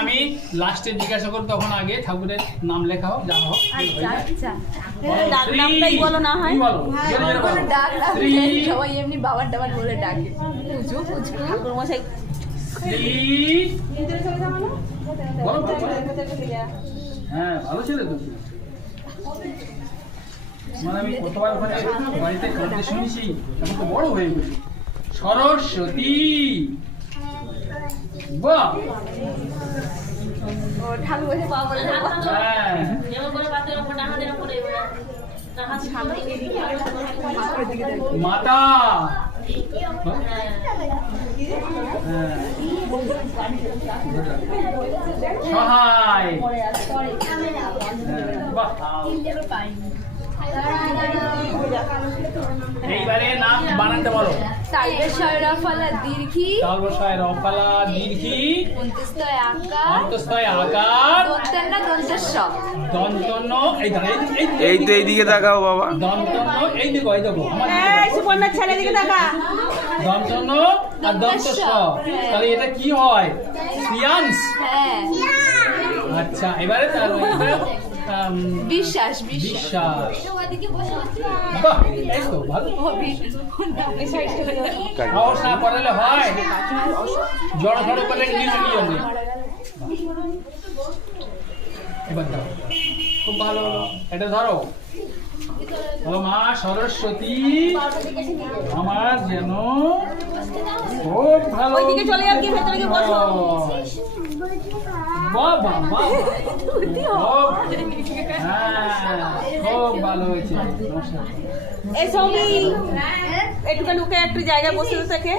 আমি লাস্টে জিজ্ঞাসা করি তখন আগে ঠাকুরের নাম লেখা হোক যা হোক। আচ্ছা ডাক নামটাই বলো না হয়। ডাক সবাই এমনি বাবার ডাবার বলে ডাকে পুজো পুজো ঠাকুর মশাই হ্যাঁ ভালো ছেলে তো মানে আমি কতবার ওখানে বাড়িতে করতে শুনেছি এখন তো বড় হয়ে গেছি। সরস্বতী বাহ ও ঠাকুর বসে বাবা বলে হ্যাঁ যেমন করে বাতের উপর ডাহাতের উপরে মাতা সহায় বাহ এইবারে নাম বানাতে বলো। তালবেশ্বর রফলা দীর্ঘি তালবসায় রফলা দীর্ঘি অন্তস্তয় আকার অন্তস্তয় আকার দন্তন্য দন্তস্ব দন্তন্য এই দেখো এই তো এইদিকে তাকাও বাবা। দন্তন্য এই দেখো এই দেখো এই সুপর্ণার ছেলের দিকে তাকা। দন্তন্য আর দন্তস্ব তাহলে এটা কি হয় ক্রিয়াংশ। হ্যাঁ আচ্ছা এবারে তার বিশ্বাস বিশ্বাস বিশ্বাস বাহ এই তো ভালো সাহস না করালে হয় জড় ধরে করলে নিজে নিয়ে নেই। এবার দাও খুব ভালো হলো এটা ধরো বলো মা সরস্বতী আমার যেন খুব ভালো ওইদিকে চলে যাও, গিয়ে ভেতরে গিয়ে বসো। বাহ বাহ বাহ খুব ভালো হয়েছে। এই সৌমি একটুখানি ওকে একটু জায়গায় বসে থেকে